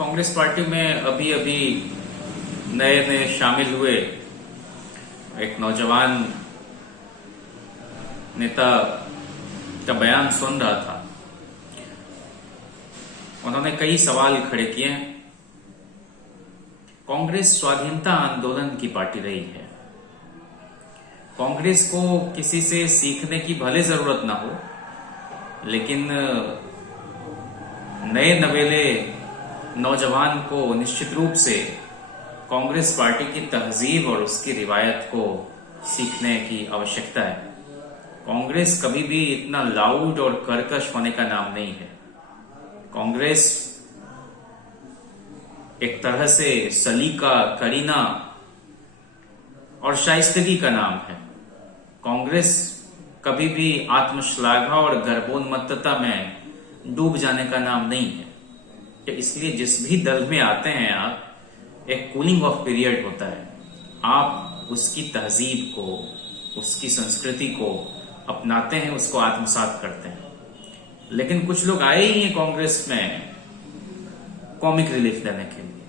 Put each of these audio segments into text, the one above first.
Congress party में अभी अभी नए नए शामिल हुए एक नौजवान नेता का बयान सुन रहा था। उन्होंने कई सवाल खड़े किए हैं। कांग्रेस स्वाधीनता आंदोलन की पार्टी रही है। कांग्रेस को किसी से सीखने की भले जरूरत ना हो, लेकिन नए नवेले नौजवान को निश्चित रूप से कांग्रेस पार्टी की तहजीब और उसकी रिवायत को सीखने की आवश्यकता है। कांग्रेस कभी भी इतना लाउड और कर्कश होने का नाम नहीं है। कांग्रेस एक तरह से सलीका, करीना और शाइस्तगी का नाम है। कांग्रेस कभी भी आत्मश्लाघा और गर्भोन्मत्तता में डूब जाने का नाम नहीं है। कि इसलिए जिस भी दल में आते हैं आप, एक कूलिंग ऑफ पीरियड होता है। आप उसकी तहजीब को, उसकी संस्कृति को अपनाते हैं, उसको आत्मसात करते हैं। लेकिन कुछ लोग आए ही हैं कांग्रेस में कॉमिक रिलीफ देने के लिए,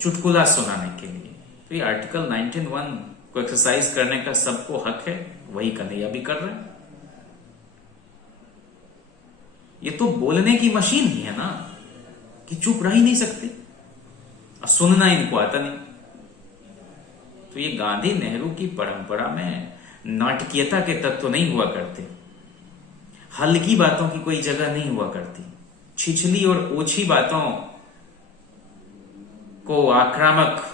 चुटकुला सुनाने के लिए। तो ये आर्टिकल 19(1) को एक्सरसाइज करने का सबको हक है, वही कन्हैया भी कर रहे हैं। ये तो बोलने की मशीन ही है ना, कि चुप रह ही नहीं सकते और सुनना इनको आता नहीं। तो ये गांधी नेहरू की परंपरा में नाटकीयता के तत्व नहीं हुआ करते, हल्की बातों की कोई जगह नहीं हुआ करती। छिछली और ओछी बातों को आक्रामक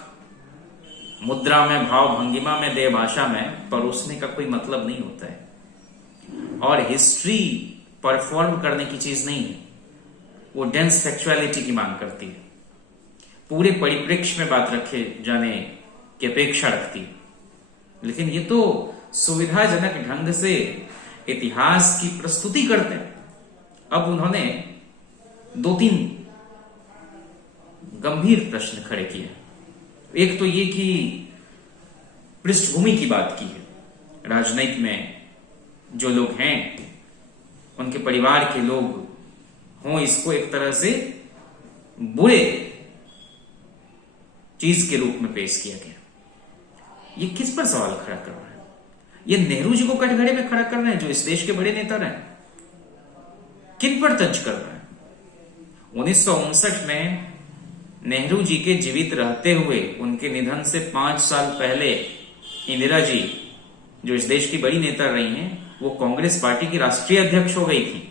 मुद्रा में, भाव भंगिमा में, देह भाषा में परोसने का कोई मतलब नहीं होता है। और हिस्ट्री परफॉर्म करने की चीज नहीं है, वो डेंस फैक्चुअलिटी की मांग करती है, पूरे परिप्रेक्ष्य में बात रखे जाने की अपेक्षा रखती है। लेकिन ये तो सुविधाजनक ढंग से इतिहास की प्रस्तुति करते हैं। अब उन्होंने 2-3 गंभीर प्रश्न खड़े किए। एक तो ये कि पृष्ठभूमि की बात की है। राजनीति में जो लोग हैं, उनके परिवार के लोग हों, इसको एक तरह से बुरे चीज के रूप में पेश किया गया। ये किस पर सवाल खड़ा कर रहा है? ये नेहरू जी को कटघरे में खड़ा कर रहे हैं, जो इस देश के बड़े नेता रहे। किन पर तंज कर रहे हैं? 1959 में नेहरू जी के जीवित रहते हुए, उनके निधन से 5 साल पहले इंदिरा जी, जो इस देश की बड़ी नेता रही हैं, वो कांग्रेस पार्टी की राष्ट्रीय अध्यक्ष हो गई थी।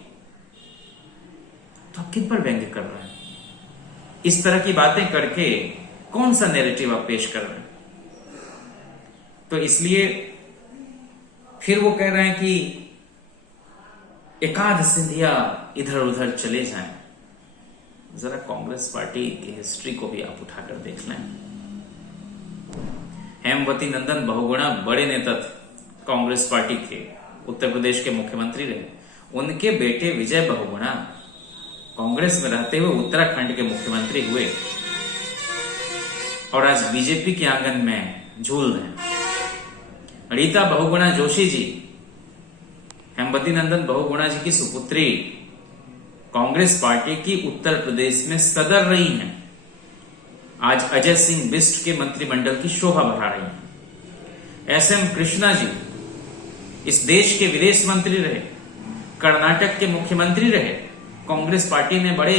तो आप किन पर व्यंग्य कर रहे हैं? इस तरह की बातें करके कौन सा नैरेटिव आप पेश कर रहे हैं? तो इसलिए फिर वो कह रहे हैं कि एकाध सिंधिया इधर उधर चले जाएं। जरा कांग्रेस पार्टी की हिस्ट्री को भी आप उठाकर देख लें। हेमवती नंदन बहुगुणा बड़े नेता थे, कांग्रेस पार्टी के, उत्तर प्रदेश के मुख्यमंत्री रहे। उनके बेटे विजय बहुगुणा कांग्रेस में रहते हुए उत्तराखंड के मुख्यमंत्री हुए और आज बीजेपी के आंगन में झूल रहे हैं। रीता बहुगुणा जोशी जी, हेमवती नंदन बहुगुणा जी की सुपुत्री, कांग्रेस पार्टी की उत्तर प्रदेश में सदर रही हैं। आज अजय सिंह बिष्ट के मंत्रिमंडल की शोभा बढ़ा रही हैं। एसएम कृष्णा जी इस देश के विदेश मंत्री रहे, कर्नाटक के मुख्यमंत्री रहे, कांग्रेस पार्टी ने बड़े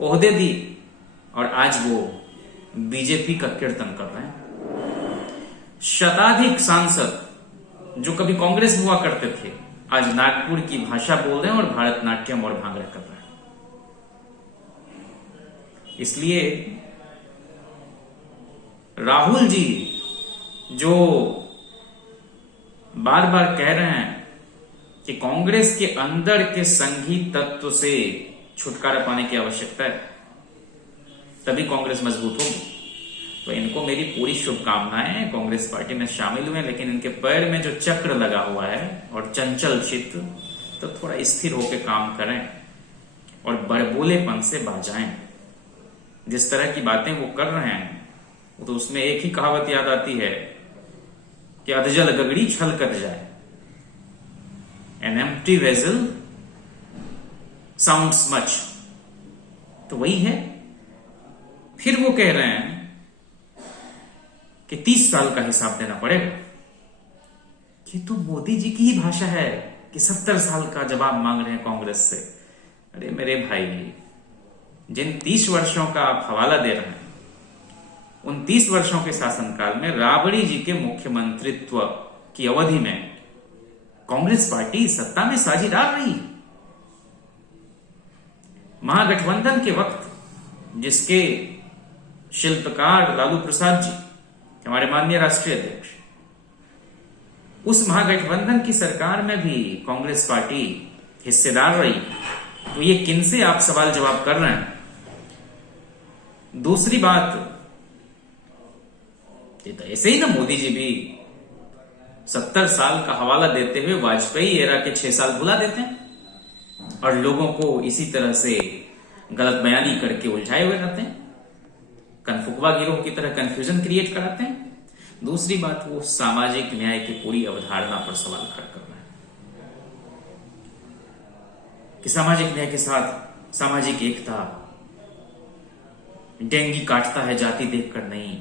ओहदे दी और आज वो बीजेपी का कीर्तन कर रहे हैं। शताधिक सांसद जो कभी कांग्रेस हुआ करते थे, आज नागपुर की भाषा बोल रहे हैं और भारतनाट्यम और भांगड़ा कर रहे हैं। इसलिए राहुल जी जो बार बार कह रहे हैं कि कांग्रेस के अंदर के संघी तत्व से छुटकारा पाने की आवश्यकता है, तभी कांग्रेस मजबूत होगी। तो इनको मेरी पूरी शुभकामनाएं। कांग्रेस पार्टी में शामिल हुए, लेकिन इनके पैर में जो चक्र लगा हुआ है और चंचल चित्त, तो थोड़ा स्थिर होकर काम करें और बड़बोलेपन से बाजाएं। जिस तरह की बातें वो कर रहे हैं, वो तो उसमें एक ही कहावत याद आती है कि अधजल गगड़ी छलकत जाए। An empty vessel sounds much। तो वही है फिर वो कह रहे हैं कि 30 साल का हिसाब देना पड़ेगा। ये तो मोदी जी की ही भाषा है कि 70 साल का जवाब मांग रहे हैं कांग्रेस से। अरे मेरे भाई, जिन 30 वर्षों का आप हवाला दे रहे हैं, उन 30 वर्षों के शासनकाल में राबड़ी जी के मुख्यमंत्रित्व की अवधि में कांग्रेस पार्टी सत्ता में साझीदार रही। महागठबंधन के वक्त जिसके शिल्पकार लालू प्रसाद जी, हमारे माननीय राष्ट्रीय अध्यक्ष, उस महागठबंधन की सरकार में भी कांग्रेस पार्टी हिस्सेदार रही। तो ये किनसे आप सवाल जवाब कर रहे हैं? दूसरी बात, ये तो ऐसे ही ना मोदी जी भी 70 साल का हवाला देते हुए वाजपेयी एरा के 6 साल भुला देते हैं और लोगों को इसी तरह से गलत बयानी करके उलझाए हुए रहते हैं, कनफुकवा गिरोह की तरह कंफ्यूजन क्रिएट कराते हैं। दूसरी बात, वो सामाजिक न्याय की पूरी अवधारणा पर सवाल खड़ा कर रहे हैं कि सामाजिक न्याय के साथ सामाजिक एकता, डेंगू काटता है जाति देखकर नहीं,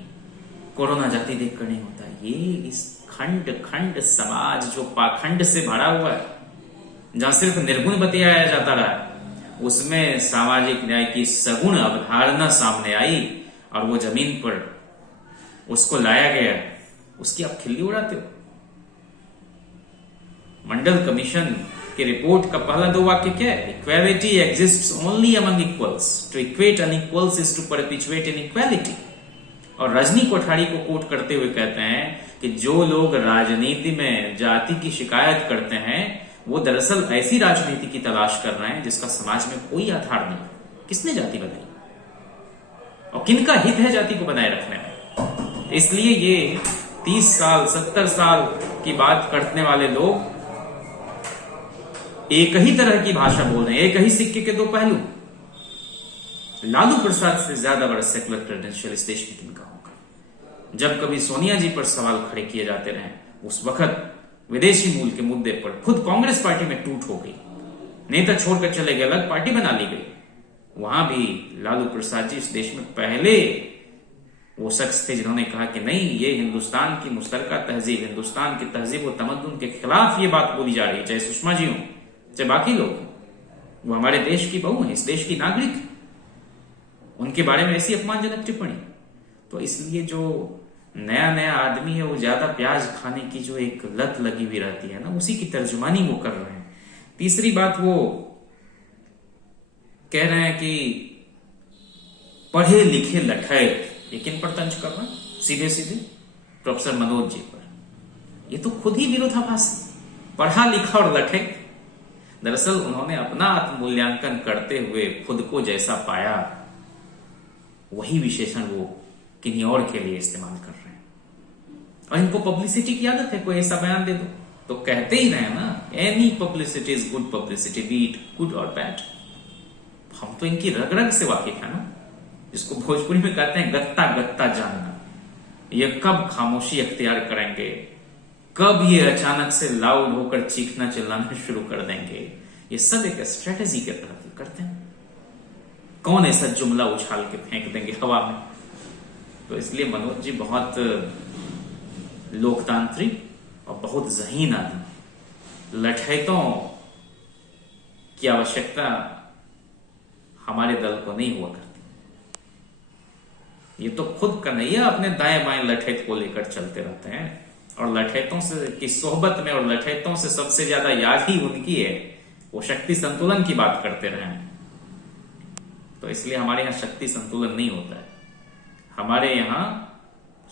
कोरोना जाति देखकर नहीं होता। ये इस खंड खंड समाज जो पाखंड से भरा हुआ है, जहां सिर्फ निर्गुण बतियाया जाता रहा, उसमें सामाजिक न्याय की सगुण अवधारणा सामने आई और वो जमीन पर उसको लाया गया, उसकी आप खिल्ली उड़ाते हो। मंडल कमीशन की रिपोर्ट का पहला 2 वाक्य क्या है? Equality exists only among equals, to equate unequals is to perpetuate inequality. और रजनी कोठारी को कोट करते हुए कहते हैं कि जो लोग राजनीति में जाति की शिकायत करते हैं, वो दरअसल ऐसी राजनीति की तलाश कर रहे हैं जिसका समाज में कोई आधार नहीं। किसने जाति बनाई और किनका हित है जाति को बनाए रखने में? इसलिए ये 30 साल 70 साल की बात करने वाले लोग एक ही तरह की भाषा बोल रहे हैं, एक ही सिक्के के 2 पहलू। लालू प्रसाद से ज्यादा बड़ा सेकुलर क्रेडेंशियल इस देश में किनका होगा? जब कभी सोनिया जी पर सवाल खड़े किए जाते रहे, उस वक्त विदेशी मूल के मुद्दे पर खुद कांग्रेस पार्टी में टूट हो गई, नेता छोड़कर चले गए, अलग पार्टी बना ली गई। वहां भी लालू प्रसाद जी इस देश में पहले वो शख्स थे जिन्होंने कहा कि नहीं, ये हिंदुस्तान की मुश्तरका तहजीब, हिंदुस्तान की तहजीब और तमद्दुन के खिलाफ ये बात बोली जा रही है। चाहे सुषमा जी हो, चाहे बाकी लोग, वो हमारे देश की बहू है, इस देश की नागरिक है, उनके बारे में ऐसी अपमानजनक टिप्पणी। तो इसलिए जो नया नया आदमी है, वो ज्यादा प्याज खाने की जो एक लत लगी हुई रहती है ना, उसी की तर्जुमानी वो कर रहे हैं। तीसरी बात, वो कह रहे हैं कि पढ़े लिखे लठैत, ये किन पर तंज कर रहे हैं? सीधे सीधे प्रोफेसर मनोज जी पर। ये तो खुद ही विरोधाभास है, पढ़ा लिखा और लठैत। दरअसल उन्होंने अपना आत्ममूल्यांकन करते हुए खुद को जैसा पाया, वही विशेषण वो किन्हीं और के लिए इस्तेमाल कर रहे हैं। और इनको पब्लिसिटी की आदत है, कोई ऐसा बयान दे दो तो कहते ही रहे ना, any publicity is good publicity, B it good और बैड। हम तो इनकी रग रग से वाकिफ है ना, जिसको भोजपुरी में कहते हैं गत्ता गत्ता जानना। ये कब खामोशी अख्तियार करेंगे, कब ये अचानक से लाउड होकर चीखना चिल्लाना शुरू कर देंगे, ये सब एक स्ट्रेटेजी के तहत करते हैं। कौन ऐसा जुमला उछाल के फेंक देंगे हवा में? तो इसलिए मनोज जी बहुत लोकतांत्रिक और बहुत ज़हीन आदमी। लठैतों की आवश्यकता हमारे दल को नहीं हुआ करती। ये तो खुद कन्हैया अपने दाएं बाएं लठैत को लेकर चलते रहते हैं, और लठैतों से की सोहबत में और लठैतों से सबसे ज्यादा याद ही उनकी है। वो शक्ति संतुलन की बात करते रहे हैं, तो इसलिए हमारे यहां शक्ति संतुलन नहीं होता है। हमारे यहां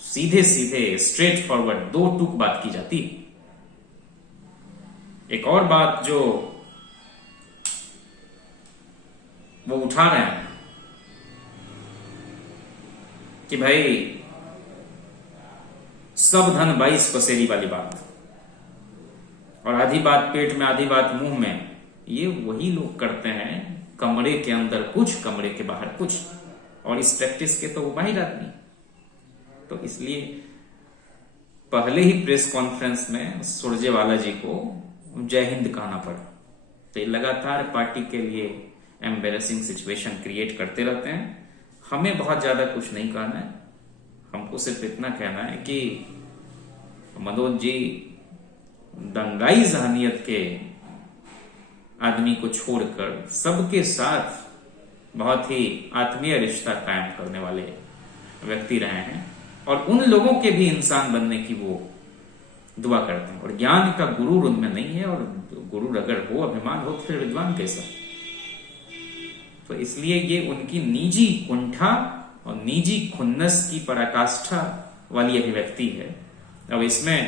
सीधे सीधे स्ट्रेट फॉरवर्ड 2 टूक बात की जाती है। एक और बात जो वो उठा रहे हैं कि भाई सब धन 22 पसेरी वाली बात, और आधी बात पेट में आधी बात मुंह में, ये वही लोग करते हैं कमरे के अंदर कुछ, कमरे के बाहर कुछ, और इस प्रैक्टिस के तो वो बाहर आदमी। तो इसलिए पहले ही प्रेस कॉन्फ्रेंस में सुरजेवाला जी को जय हिंद कहना पड़ा। तो ये लगातार पार्टी के लिए एम्बेरसिंग सिचुएशन क्रिएट करते रहते हैं, हमें बहुत ज्यादा कुछ नहीं कहना है, हमको सिर्फ इतना कहना है कि मनोज जी दंगाई जहनियत के आदमी को छोड़कर सबके साथ बहुत ही आत्मीय रिश्ता कायम करने वाले व्यक्ति रहे हैं, और उन लोगों के भी इंसान बनने की वो दुआ करते हैं। और ज्ञान का गुरूर उनमें नहीं है, और गुरूर अगर हो, अभिमान हो, तो फिर विद्वान कैसा। तो इसलिए ये उनकी निजी कुंठा और निजी खुन्नस की पराकाष्ठा वाली अभिव्यक्ति है। अब इसमें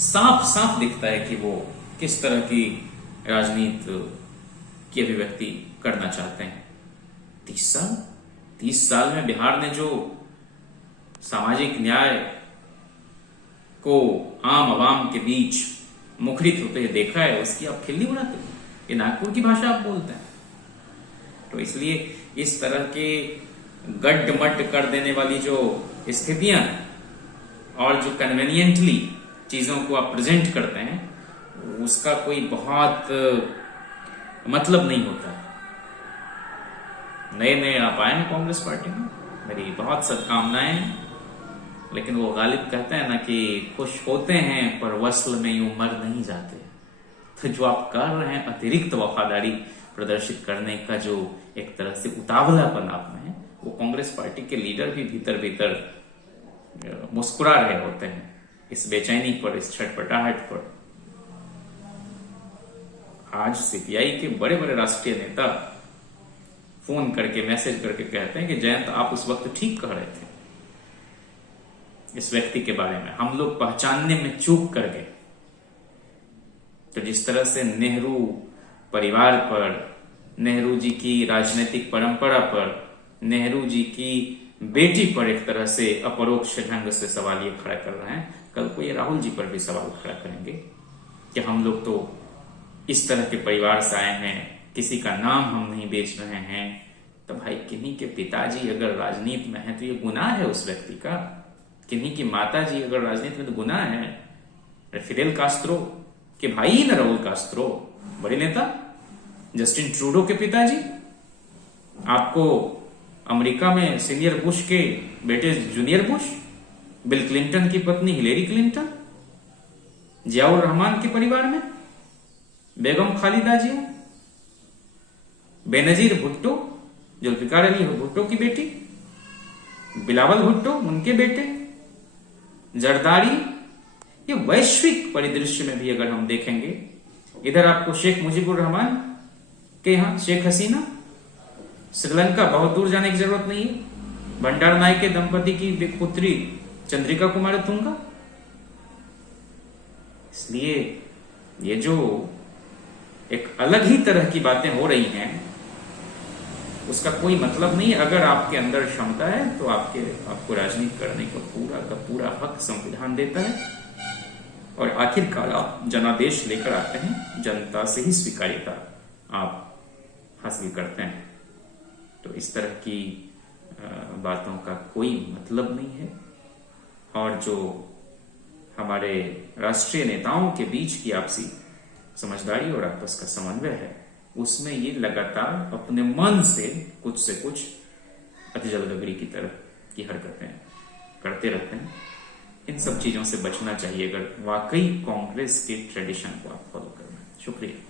साफ साफ दिखता है कि वो किस तरह की राजनीति की अभिव्यक्ति करना चाहते हैं। 30 साल में बिहार ने जो सामाजिक न्याय को आम आवाम के बीच मुखरित होते हुए देखा है, उसकी आप खिल्ली उड़ाते हैं। ये नागपुर की भाषा आप बोलते हैं। तो इसलिए इस तरह के गड्ढमड्ढ कर देने वाली जो स्थितियां और जो कन्वीनियंटली चीजों को आप प्रेजेंट करते हैं, उसका कोई बहुत मतलब नहीं होता। नए नए आप आए हैं कांग्रेस पार्टी में, मेरी बहुत सद्कामनाएं हैं, लेकिन वो गालिब कहते हैं ना कि खुश होते हैं पर वसल में यूं मर नहीं जाते। तो जो आप कर रहे हैं अतिरिक्त वफादारी प्रदर्शित करने का जो एक तरह से उतावलापन आप में है, वो कांग्रेस पार्टी के लीडर भी भीतर भीतर मुस्कुरा रहे होते हैं इस बेचैनी पर, इस छटपटाहट पर। आज सीपीआई के बड़े बड़े राष्ट्रीय नेता फोन करके मैसेज करके कहते हैं कि जयंत आप उस वक्त ठीक कह रहे थे इस व्यक्ति के बारे में, हम लोग पहचानने में चूक कर गए। तो जिस तरह से नेहरू परिवार पर, नेहरू जी की राजनीतिक परंपरा पर, नेहरू जी की बेटी पर एक तरह से अपरोक्ष ढंग से सवाल ये खड़ा कर रहे हैं, कल को ये राहुल जी पर भी सवाल खड़ा करेंगे कि हम लोग तो इस तरह के परिवार से आए हैं, किसी का नाम हम नहीं बेच रहे हैं। तो भाई किन्हीं के पिताजी अगर राजनीति में है तो ये गुनाह है उस व्यक्ति का। किन्हीं की माता जी अगर राजनीति में तो गुनाह है। फिडेल कास्त्रो के भाई ही ना राहुल कास्त्रो, बड़े नेता जस्टिन ट्रूडो के पिताजी, आपको अमेरिका में सीनियर बुश के बेटे जूनियर बुश, बिल क्लिंटन की पत्नी हिलेरी क्लिंटन, जियाउर रहमान के परिवार में बेगम खालिदा जिया, बेनजीर भुट्टो जुल्फिकार अली भुट्टो की बेटी, बिलावल भुट्टो उनके बेटे, जरदारी। ये वैश्विक परिदृश्य में भी अगर हम देखेंगे, इधर आपको शेख मुजीबुर रहमान के यहां शेख हसीना, श्रीलंका बहुत दूर जाने की जरूरत नहीं है, भंडार नायक के दंपति की पुत्री चंद्रिका कुमारी तुंगा। इसलिए ये जो एक अलग ही तरह की बातें हो रही हैं, उसका कोई मतलब नहीं। अगर आपके अंदर क्षमता है तो आपको राजनीति करने का पूरा हक संविधान देता है। और आखिरकार आप जनादेश लेकर आते हैं, जनता से ही स्वीकार्यता आप हासिल करते हैं। तो इस तरह की बातों का कोई मतलब नहीं है। और जो हमारे राष्ट्रीय नेताओं के बीच की आपसी समझदारी और आपस का समन्वय है, उसमें ये लगातार अपने मन से कुछ अतिजलगगरी की तरह की हरकतें करते रहते हैं। इन सब चीजों से बचना चाहिए अगर वाकई कांग्रेस के ट्रेडिशन को आप फॉलो करना है। शुक्रिया।